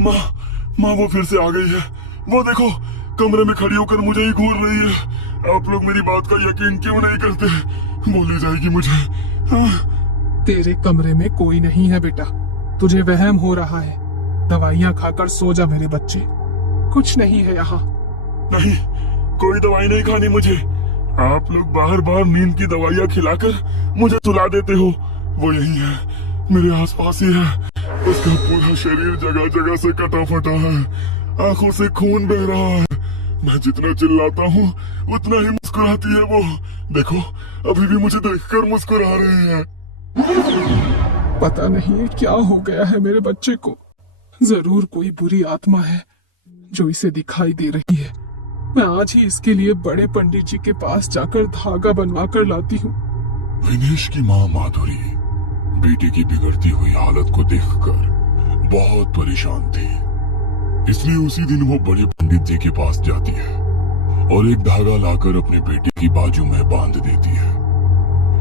माँ माँ वो फिर से आ गई है। वो देखो कमरे में खड़ी होकर मुझे ही घूर रही है। आप लोग मेरी बात का यकीन क्यों नहीं करते? वो ले जाएगी मुझे। तेरे कमरे में कोई नहीं है बेटा, तुझे वहम हो रहा है। दवाइयाँ खाकर सो जा मेरे बच्चे, कुछ नहीं है यहाँ। नहीं, कोई दवाई नहीं खानी मुझे। आप लोग बार बार नींद की दवाइयाँ खिलाकर मुझे सुला देते हो। वो यही है, मेरे आसपास ही है। उसका पूरा शरीर जगह जगह से कटा फटा है, आंखों से खून बह रहा है। मैं जितना चिल्लाता हूँ उतना ही मुस्कुराती है वो। देखो अभी भी मुझे देखकर मुस्कुरा रही है। पता नहीं क्या हो गया है मेरे बच्चे को। जरूर कोई बुरी आत्मा है जो इसे दिखाई दे रही है। मैं आज ही इसके लिए बड़े पंडित जी के पास जाकर धागा बनवा कर लाती हूँ। विनेश की माँ माधुरी बेटे की बिगड़ती हुई हालत को देखकर बहुत परेशान थी। इसलिए उसी दिन वो बड़े पंडित जी के पास जाती है और एक धागा लाकर अपने बेटे की बाजू में बांध देती है।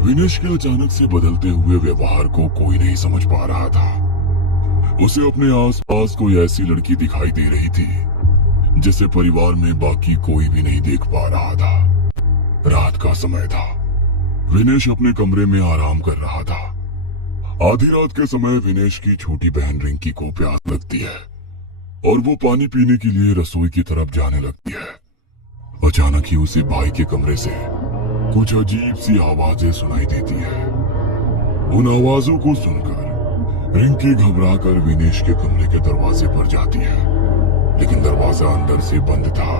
विनेश के अचानक से बदलते हुए व्यवहार को कोई नहीं समझ पा रहा था। उसे अपने आसपास कोई ऐसी लड़की दिखाई दे रही थी जिसे परिवार में बाकी कोई भी नहीं देख पा रहा था। रात का समय था। विनेश अपने कमरे में आराम कर रहा था। आधी रात के समय विनेश की छोटी बहन रिंकी को प्यास लगती है और वो पानी पीने के लिए रसोई की तरफ जाने लगती है। अचानक ही उसे भाई के कमरे से कुछ अजीब सी आवाजें सुनाई देती है। उन आवाजों को सुनकर रिंकी घबराकर विनेश के कमरे के दरवाजे पर जाती है, लेकिन दरवाजा अंदर से बंद था।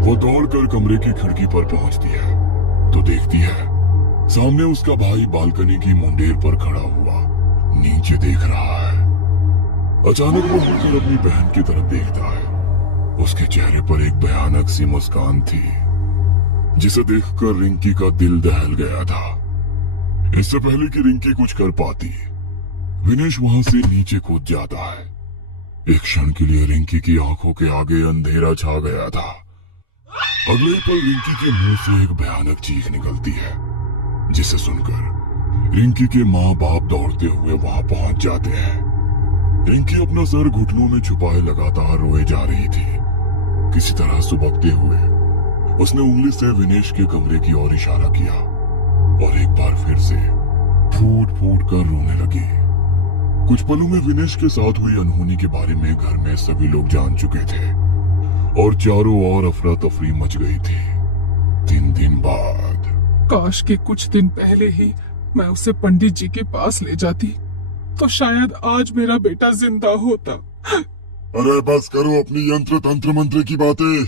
वो दौड़कर कमरे की खिड़की पर पहुंचती है तो देखती है सामने उसका भाई बालकनी की मुंडेर पर खड़ा हुआ नीचे देख रहा है। अचानक वो मुड़कर अपनी बहन की तरफ देखता है। उसके चेहरे पर एक भयानक सी मुस्कान थी जिसे देखकर रिंकी का दिल दहल गया था। इससे पहले कि रिंकी कुछ कर पाती, विनेश वहां से नीचे कूद जाता है। एक क्षण के लिए रिंकी की आंखों के आगे अंधेरा छा गया था। अगले पल रिंकी के मुंह से एक भयानक चीख निकलती है जिसे सुनकर रिंकी के माँ बाप दौड़ते हुए वहां पहुंच जाते हैं। रिंकी अपना सर घुटनों में छुपाए लगातार रोए जा रही थी। किसी तरह सुबकते हुए उसने उंगली से विनेश के कमरे की ओर इशारा किया और एक बार फिर से फूट फूट कर रोने लगी। कुछ पलों में विनेश के साथ हुई अनहोनी के बारे में घर में सभी लोग जान चुके थे और चारों ओर अफरा तफरी मच गई थी। 3 दिन बाद काश के कुछ दिन पहले ही मैं उसे पंडित जी के पास ले जाती तो शायद आज मेरा बेटा जिंदा होता। अरे बस करो अपनी यंत्र तंत्र मंत्र की बातें।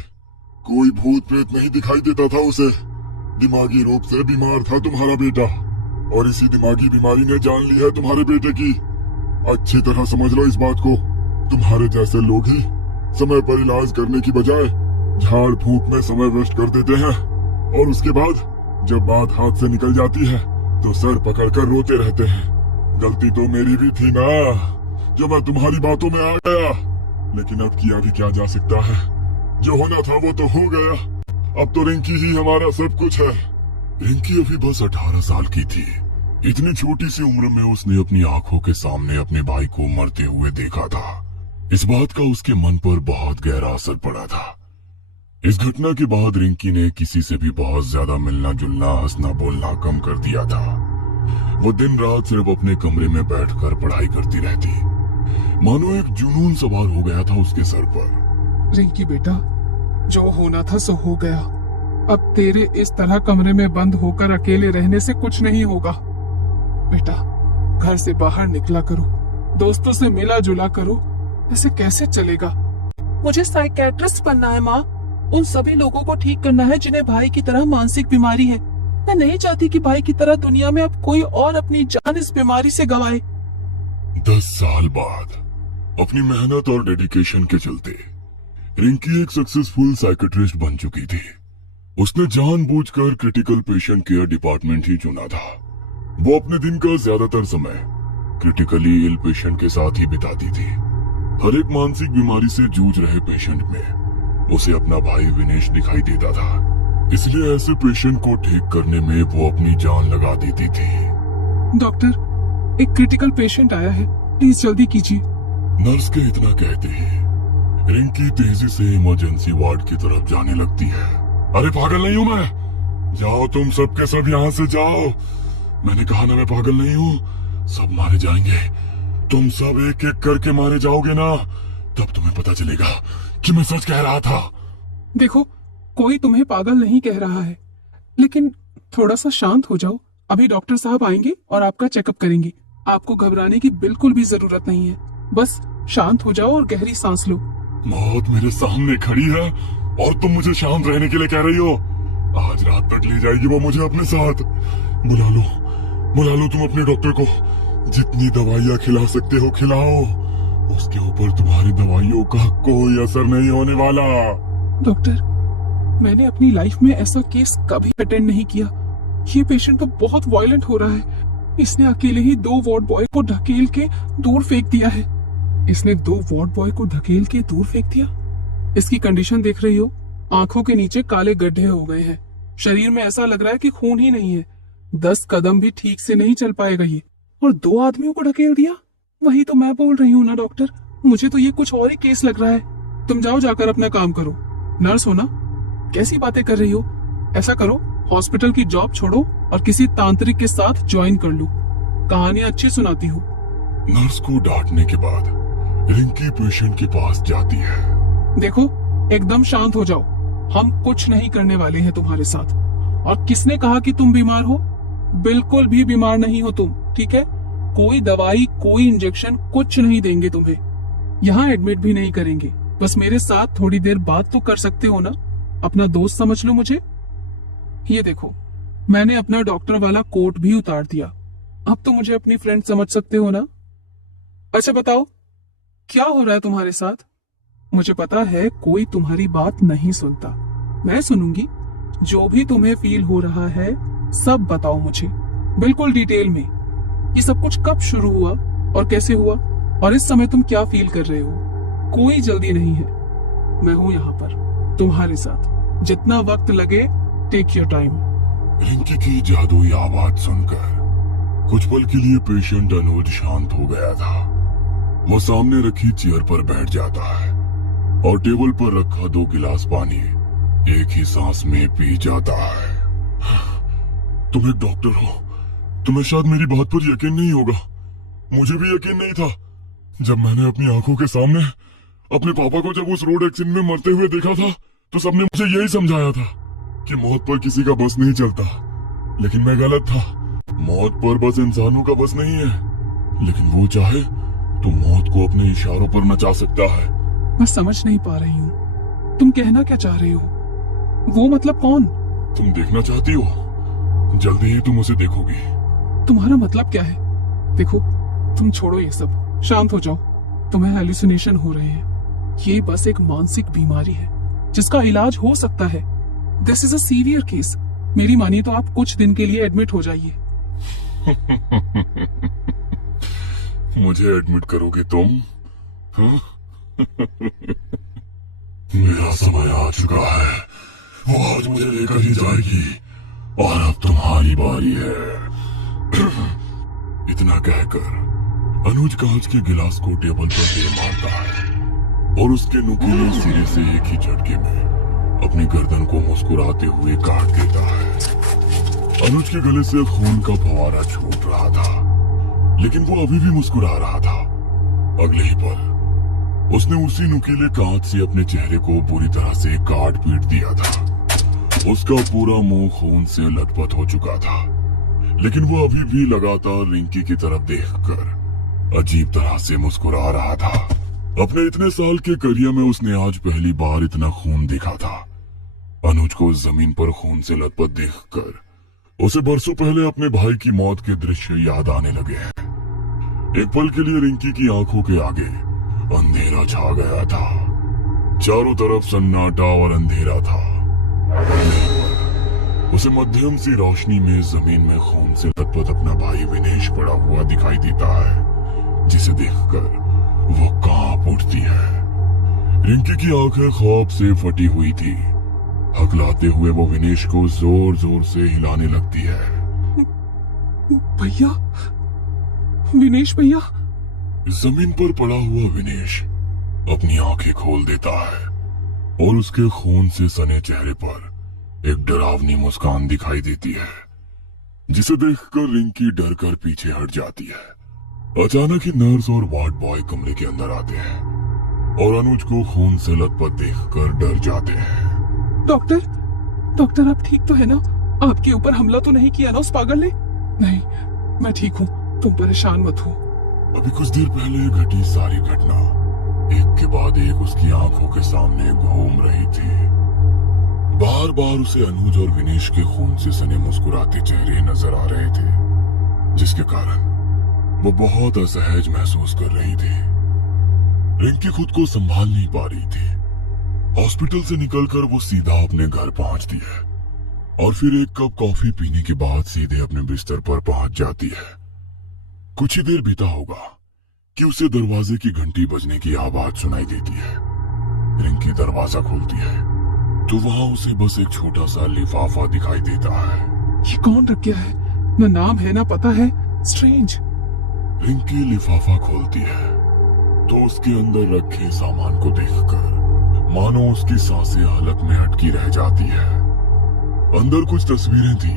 कोई भूत प्रेत नहीं दिखाई देता था उसे। दिमागी रूप से बीमार था तुम्हारा बेटा और इसी दिमागी बीमारी ने जान ली है तुम्हारे बेटे की। अच्छी तरह समझ लो इस बात को। तुम्हारे जैसे लोग ही समय पर इलाज करने की बजाय झाड़ फूक में समय वेस्ट कर देते हैं और उसके बाद जब बात हाथ से निकल जाती है तो सर पकड़कर रोते रहते हैं। गलती तो मेरी भी थी ना जो मैं तुम्हारी बातों में आ गया, लेकिन अब किया भी क्या जा सकता है। जो होना था वो तो हो गया। अब तो रिंकी ही हमारा सब कुछ है। रिंकी अभी बस 18 साल की थी। इतनी छोटी सी उम्र में उसने अपनी आंखों के सामने अपने भाई को मरते हुए देखा था। इस बात का उसके मन पर बहुत गहरा असर पड़ा था। इस घटना के बाद रिंकी ने किसी से भी बहुत ज्यादा मिलना जुलना हंसना बोलना कम कर दिया था। वो दिन रात सिर्फ अपने कमरे में बैठकर पढ़ाई करती रहती, मानो एक जुनून सवार हो गया था उसके सर पर। रिंकी बेटा, जो होना था सो हो गया। अब तेरे इस तरह कमरे में बंद होकर अकेले रहने से कुछ नहीं होगा। बेटा, घर से बाहर निकला करो, दोस्तों से मिला जुला करो। ऐसे कैसे चलेगा? मुझे साइकेट्रिस्ट बनना है माँ। उन सभी लोगों को ठीक करना है जिन्हें भाई की तरह मानसिक बीमारी है। मैं नहीं चाहती कि भाई की तरह दुनिया में अब कोई और अपनी जान इस बीमारी से गंवाए। 10 साल बाद अपनी मेहनत और डेडिकेशन के चलते रिंकी एक सक्सेसफुल साइकेट्रिस्ट बन चुकी थी। उसने जानबूझकर क्रिटिकल पेशेंट केयर डिपार्टमेंट ही चुना था। वो अपने दिन का ज्यादातर समय क्रिटिकली इल पेशेंट के साथ ही बिताती थी। हर एक मानसिक बीमारी से जूझ रहे पेशेंट में उसे अपना भाई विनेश दिखाई देता था। इसलिए ऐसे पेशेंट को ठीक करने में वो अपनी जान लगा देती थी। डॉक्टर, एक क्रिटिकल पेशेंट आया है, प्लीज जल्दी कीजिए। नर्स के इतना कहते ही रिंकी तेजी से इमरजेंसी वार्ड की तरफ जाने लगती है। अरे पागल नहीं हूं मैं, जाओ तुम सब के सब यहाँ से जाओ। मैंने कहा ना मैं पागल नहीं हूँ। सब मारे जाएंगे, तुम सब एक एक करके मारे जाओगे ना, तब तुम्हें पता चलेगा कि मैं सच कह रहा था। देखो, कोई तुम्हें पागल नहीं कह रहा है, लेकिन थोड़ा सा शांत हो जाओ। अभी डॉक्टर साहब आएंगे और आपका चेकअप करेंगे। आपको घबराने की बिल्कुल भी जरूरत नहीं है, बस शांत हो जाओ और गहरी सांस लो। मौत मेरे सामने खड़ी है और तुम मुझे शांत रहने के लिए कह रही हो। आज रात तक ले जाएगी वो मुझे अपने साथ। बुला लो तुम अपने डॉक्टर को। जितनी दवाइयाँ खिला सकते हो खिलाओ, उसके ऊपर तुम्हारी दवाइयों का कोई असर नहीं होने वाला। डॉक्टर, मैंने अपनी लाइफ में ऐसा केस कभी अटेंड नहीं किया। ये पेशेंट तो बहुत वायलेंट हो रहा है। इसने अकेले ही 2 वार्ड बॉय को ढकेल के दूर फेंक दिया है। इसने 2 वार्ड बॉय को ढकेल के दूर फेंक दिया। इसकी कंडीशन देख रही हो, आंखों के नीचे काले गड्ढे हो गए हैं। शरीर में ऐसा लग रहा है कि खून ही नहीं है। 10 कदम भी ठीक से नहीं चल पाएगा ये, और 2 आदमियों को ढकेल दिया। वही तो मैं बोल रही हूँ ना डॉक्टर, मुझे तो ये कुछ और ही केस लग रहा है। तुम जाओ, जाकर अपना काम करो। नर्स हो ना, कैसी बातें कर रही हो। ऐसा करो, हॉस्पिटल की जॉब छोड़ो और किसी तांत्रिक के साथ ज्वाइन कर लो। कहानियां अच्छी सुनाती हो। नर्स को डांटने के बाद रिंकी पेशेंट के पास जाती है। देखो, एकदम शांत हो जाओ। हम कुछ नहीं करने वाले हैं तुम्हारे साथ। और किसने कहा कि तुम बीमार हो? बिल्कुल भी बीमार नहीं हो तुम, ठीक है? कोई दवाई, कोई इंजेक्शन कुछ नहीं देंगे तुम्हें। यहाँ एडमिट भी नहीं करेंगे। बस मेरे साथ थोड़ी देर बात तो कर सकते हो ना। अपना दोस्त समझ लो मुझे। ये देखो, मैंने अपना डॉक्टर वाला कोट भी उतार दिया। अब तो मुझे अपनी फ्रेंड समझ सकते हो ना। अच्छा बताओ, क्या हो रहा है तुम्हारे साथ? मुझे पता है कोई तुम्हारी बात नहीं सुनता। मैं सुनूंगी। जो भी तुम्हें फील हो रहा है सब बताओ मुझे, बिल्कुल डिटेल में। ये सब कुछ कब शुरू हुआ और कैसे हुआ, और इस समय तुम क्या फील कर रहे हो? कोई जल्दी नहीं है, मैं हूं यहाँ पर तुम्हारे साथ। जितना वक्त लगे, टेक योर टाइम। रिंकी की जादुई आवाज सुनकर कुछ पल के लिए पेशेंट अनुज शांत हो गया था। वो सामने रखी चेयर पर बैठ जाता है और टेबल पर रखा 2 गिलास पानी एक ही सांस में पी जाता है। तुम एक डॉक्टर हो, तुम्हें शायद मेरी बात पर यकीन नहीं होगा। मुझे भी यकीन नहीं था जब मैंने अपनी आंखों के सामने अपने पापा को जब उस रोड एक्सीडेंट में मरते हुए देखा था, तो सबने मुझे यही समझाया था कि मौत पर किसी का बस नहीं चलता। लेकिन मैं गलत था। मौत पर बस इंसानों का बस नहीं है, लेकिन वो चाहे तो मौत को अपने इशारों पर नचा सकता है। मैं समझ नहीं पा रही हूँ, तुम कहना क्या चाह रही हो? वो मतलब कौन? तुम देखना चाहती हो? जल्दी ही तुम उसे देखोगी। तुम्हारा मतलब क्या है? देखो, तुम छोड़ो ये सब, शांत हो जाओ। तुम्हें हेलुसिनेशन हो रहे हैं। ये बस एक मानसिक बीमारी है जिसका इलाज हो सकता है। This is a severe case. मेरी मानिए तो आप कुछ दिन के लिए एडमिट हो जाइए। मुझे एडमिट करोगे तुम? हाँ? मेरा समय आ चुका है। वो आज मुझे लेकर ही जाएगी और अब तुम्हारी बारी है। इतना कहकर अनुज कांच के गिलास को टेबल पर दे मारता है और उसके नुकीले सिरे से एक ही झटके में अपनी गर्दन को मुस्कुराते हुए काट देता है। अनुज के गले से खून का फवारा छूट रहा था, लेकिन वो अभी भी मुस्कुरा रहा था। अगले ही पल उसने उसी नुकीले कांच से अपने चेहरे को बुरी तरह से काट पीट दिया था। उसका पूरा मुंह खून से लथपथ हो चुका था, लेकिन वो अभी भी लगातार रिंकी की तरफ देखकर अजीब तरह से मुस्कुरा रहा था। अपने इतने साल के करियर में उसने आज पहली बार इतना खून देखा था। अनुज को जमीन पर खून से लथपथ देखकर उसे बरसों पहले अपने भाई की मौत के दृश्य याद आने लगे हैं। एक पल के लिए रिंकी की आंखों के आगे अंधेरा छा गया था। चारों तरफ सन्नाटा और अंधेरा था। उसे मध्यम सी रोशनी में जमीन में खून से लथपथ अपना भाई विनेश पड़ा हुआ दिखाई देता है, जिसे देखकर वो कांप उठती है। रिंकी की आंखें खौफ से फटी हुई थी। हकलाते हुए वो विनेश को जोर जोर से हिलाने लगती है। भैया, विनेश भैया। जमीन पर पड़ा हुआ विनेश अपनी आंखें खोल देता है और उसके खून से सने चेहरे पर एक डरावनी मुस्कान दिखाई देती है, जिसे देखकर रिंकी डर कर पीछे हट जाती है। अचानक ही नर्स और वार्ड बॉय कमरे के अंदर आते हैं और अनुज को खून से लथपथ देखकर डर जाते हैं। डॉक्टर आप ठीक तो है ना? आपके ऊपर हमला तो नहीं किया ना उस पागल ने? नहीं, मैं ठीक हूँ, तुम परेशान मत हो। अभी कुछ देर पहले घटी सारी घटना एक के बाद एक उसकी आंखों के सामने घूम रही थी। बार बार उसे अनुज और विनेश के खून से सने मुस्कुराते चेहरे नजर आ रहे थे, जिसके कारण वो बहुत असहज महसूस कर रही थी। रिंकी खुद को संभाल नहीं पा रही थी। हॉस्पिटल से निकलकर वो सीधा अपने घर पहुंचती है और फिर एक कप कॉफी पीने के बाद सीधे अपने बिस्तर पर पहुंच जाती है। कुछ ही देर बीता होगा कि उसे दरवाजे की घंटी बजने की आवाज सुनाई देती है। रिंकी दरवाजा खोलती है तो वहां उसे बस एक छोटा सा लिफाफा दिखाई देता है। ये कौन रख गया है? न नाम है ना पता है। स्ट्रेंज। रिंकी लिफाफा खोलती है तो उसके अंदर रखे सामान को देखकर मानो उसकी सांसें हलक में अटकी रह जाती है। अंदर कुछ तस्वीरें थी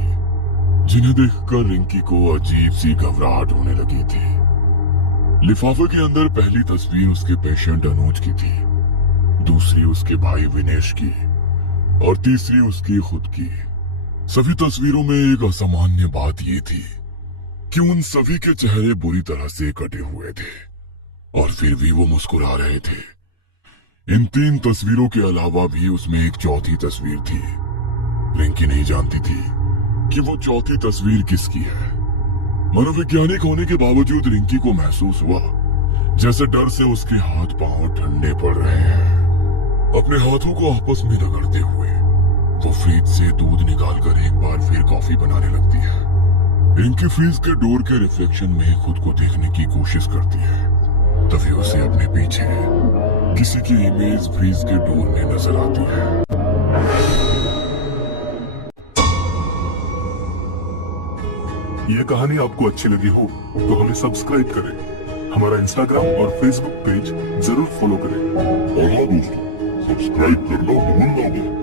जिन्हें देखकर रिंकी को अजीब सी घबराहट होने लगी थी। लिफाफे के अंदर पहली तस्वीर उसके पेशेंट अनुज की थी, दूसरी उसके भाई विनेश की और तीसरी उसकी खुद की। सभी तस्वीरों में एक असामान्य बात ये थी कि उन सभी के चेहरे बुरी तरह से कटे हुए थे और फिर भी वो मुस्कुरा रहे थे। इन 3 तस्वीरों के अलावा भी उसमें एक चौथी तस्वीर थी। रिंकी नहीं जानती थी कि वो चौथी तस्वीर किसकी है। मनोवैज्ञानिक होने के बावजूद रिंकी को महसूस हुआ जैसे डर से उसके हाथ पांव ठंडे पड़ रहे हैं। अपने हाथों को आपस में रगड़ते हुए वो फ्रिज से दूध निकालकर एक बार फिर कॉफी बनाने लगती है। रिंकी फ्रिज के डोर के रिफ्लेक्शन में खुद को देखने की कोशिश करती है, तभी उसे अपने पीछे किसी की इमेज फ्रिज के डोर में नजर आती है। ये कहानी आपको अच्छी लगी हो तो हमें सब्सक्राइब करें, हमारा इंस्टाग्राम और फेसबुक पेज जरूर फॉलो करें और हाँ दोस्तों, सब्सक्राइब करना भूलना मत।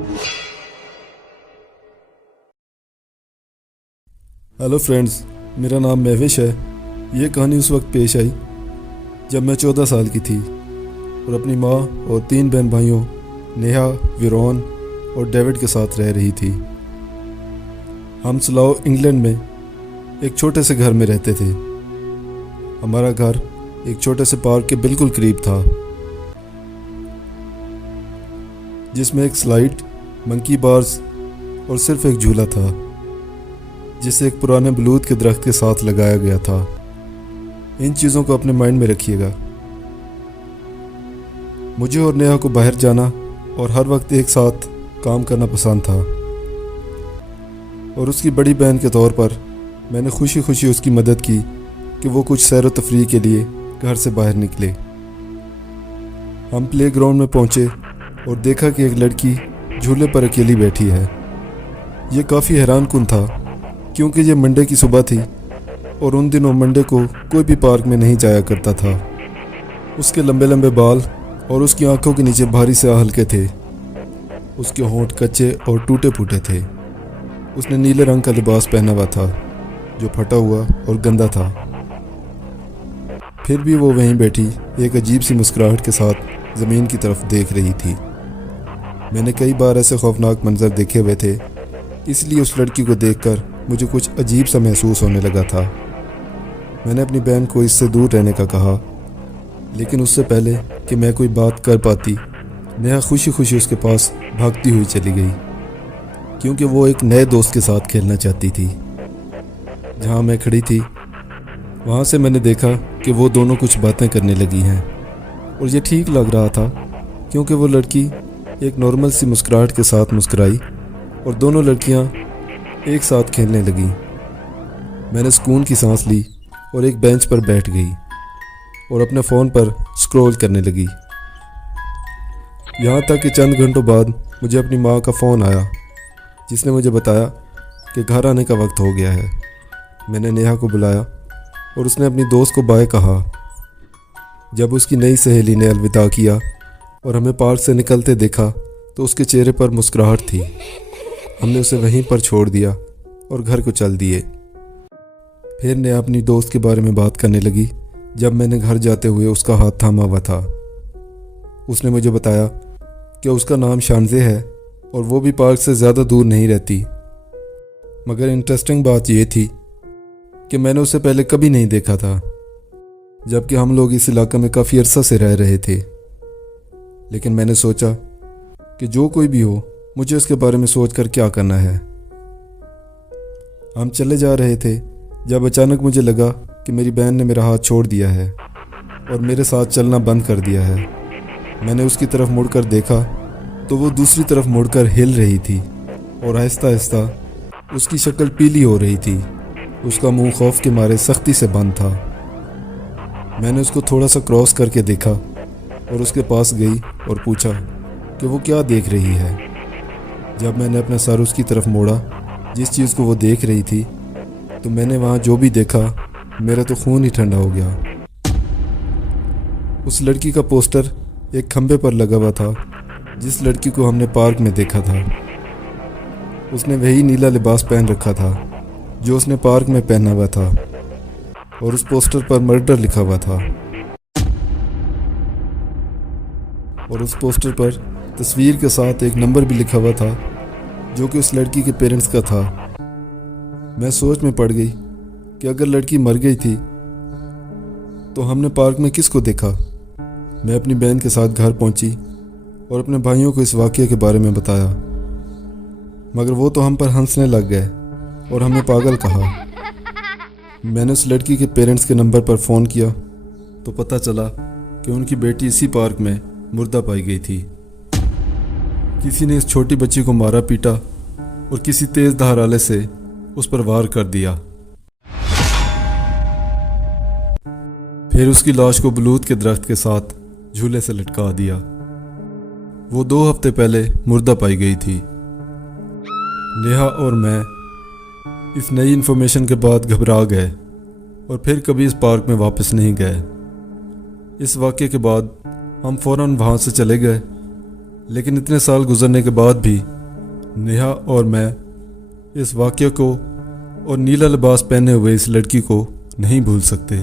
हेलो फ्रेंड्स, मेरा नाम महविश है। ये कहानी उस वक्त पेश आई जब मैं 14 साल की थी और अपनी माँ और 3 बहन भाइयों नेहा, विरोन और डेविड के साथ रह रही थी। हम स्लाओ इंग्लैंड में एक छोटे से घर में रहते थे। हमारा घर एक छोटे से पार्क के बिल्कुल करीब था, जिसमें एक स्लाइड, मंकी बार्स और सिर्फ एक झूला था, जिसे एक पुराने बलूत के दरख्त के साथ लगाया गया था। इन चीज़ों को अपने माइंड में रखिएगा। मुझे और नेहा को बाहर जाना और हर वक्त एक साथ काम करना पसंद था और उसकी बड़ी बहन के तौर पर मैंने खुशी खुशी उसकी मदद की कि वो कुछ सैर व तफरीह के लिए घर से बाहर निकले। हम प्ले ग्राउंड में पहुँचे और देखा कि एक लड़की झूले पर अकेली बैठी है। ये काफ़ी हैरानकुन था क्योंकि ये मंडे की सुबह थी और उन दिनों मंडे को कोई भी पार्क में नहीं जाया करता था। उसके लंबे लंबे बाल और उसकी आंखों के नीचे भारी से हल्के थे। उसके होंठ कच्चे और टूटे फूटे थे। उसने नीले रंग का लिबास पहना हुआ था जो फटा हुआ और गंदा था। फिर भी वो वहीं बैठी एक अजीब सी मुस्कुराहट के साथ ज़मीन की तरफ देख रही थी। मैंने कई बार ऐसे खौफनाक मंजर देखे हुए थे, इसलिए उस लड़की को देखकर मुझे कुछ अजीब सा महसूस होने लगा था। मैंने अपनी बहन को इससे दूर रहने का कहा, लेकिन उससे पहले कि मैं कोई बात कर पाती, नेहा खुशी खुशी उसके पास भागती हुई चली गई, क्योंकि वो एक नए दोस्त के साथ खेलना चाहती थी। जहाँ मैं खड़ी थी वहाँ से मैंने देखा कि वो दोनों कुछ बातें करने लगी हैं और ये ठीक लग रहा था क्योंकि वो लड़की एक नॉर्मल सी मुस्कुराहट के साथ मुस्कुराई और दोनों लड़कियाँ एक साथ खेलने लगीं। मैंने सुकून की सांस ली और एक बेंच पर बैठ गई और अपने फ़ोन पर स्क्रॉल करने लगी। यहाँ तक कि चंद घंटों बाद मुझे अपनी माँ का फ़ोन आया, जिसने मुझे बताया कि घर आने का वक्त हो गया है। मैंने नेहा को बुलाया और उसने अपनी दोस्त को बाय कहा। जब उसकी नई सहेली ने अलविदा किया और हमें पार्क से निकलते देखा तो उसके चेहरे पर मुस्कुराहट थी। हमने उसे वहीं पर छोड़ दिया और घर को चल दिए। फिर ने अपनी दोस्त के बारे में बात करने लगी जब मैंने घर जाते हुए उसका हाथ थामा हुआ था। उसने मुझे बताया कि उसका नाम शानजे है और वो भी पार्क से ज़्यादा दूर नहीं रहती। मगर इंटरेस्टिंग बात यह थी कि मैंने उसे पहले कभी नहीं देखा था, जबकि हम लोग इस इलाके में काफ़ी अरसा से रह रहे थे। लेकिन मैंने सोचा कि जो कोई भी हो, मुझे उसके बारे में सोचकर क्या करना है। हम चले जा रहे थे जब अचानक मुझे लगा कि मेरी बहन ने मेरा हाथ छोड़ दिया है और मेरे साथ चलना बंद कर दिया है। मैंने उसकी तरफ मुड़कर देखा तो वो दूसरी तरफ मुड़कर हिल रही थी और आहिस्ता आहिस्ता उसकी शक्ल पीली हो रही थी। उसका मुंह खौफ के मारे सख्ती से बंद था। मैंने उसको थोड़ा सा क्रॉस करके देखा और उसके पास गई और पूछा कि वो क्या देख रही है। जब मैंने अपना सर उसकी तरफ मोड़ा जिस चीज़ को वो देख रही थी, तो मैंने वहाँ जो भी देखा मेरा तो खून ही ठंडा हो गया। उस लड़की का पोस्टर एक खंबे पर लगा हुआ था जिस लड़की को हमने पार्क में देखा था। उसने वही नीला लिबास पहन रखा था जो उसने पार्क में पहना हुआ था और उस पोस्टर पर मर्डर लिखा हुआ था। और उस पोस्टर पर तस्वीर के साथ एक नंबर भी लिखा हुआ था जो कि उस लड़की के पेरेंट्स का था। मैं सोच में पड़ गई कि अगर लड़की मर गई थी तो हमने पार्क में किसको देखा। मैं अपनी बहन के साथ घर पहुंची और अपने भाइयों को इस वाक़ये के बारे में बताया, मगर वो तो हम पर हंसने लग गए और हमें पागल कहा। मैंने उस लड़की के पेरेंट्स के नंबर पर फ़ोन किया तो पता चला कि उनकी बेटी इसी पार्क में मुर्दा पाई गई थी। किसी ने इस छोटी बच्ची को मारा पीटा और किसी तेज धार आले से उस पर वार कर दिया। फिर उसकी लाश को बलूत के दरख्त के साथ झूले से लटका दिया। वो 2 हफ्ते पहले मुर्दा पाई गई थी। नेहा और मैं इस नई इन्फॉर्मेशन के बाद घबरा गए और फिर कभी इस पार्क में वापस नहीं गए। इस वाक़ये के बाद हम फ़ौरन वहाँ से चले गए, लेकिन इतने साल गुजरने के बाद भी नेहा और मैं इस वाक़ये को और नीला लिबास पहने हुए इस लड़की को नहीं भूल सकते।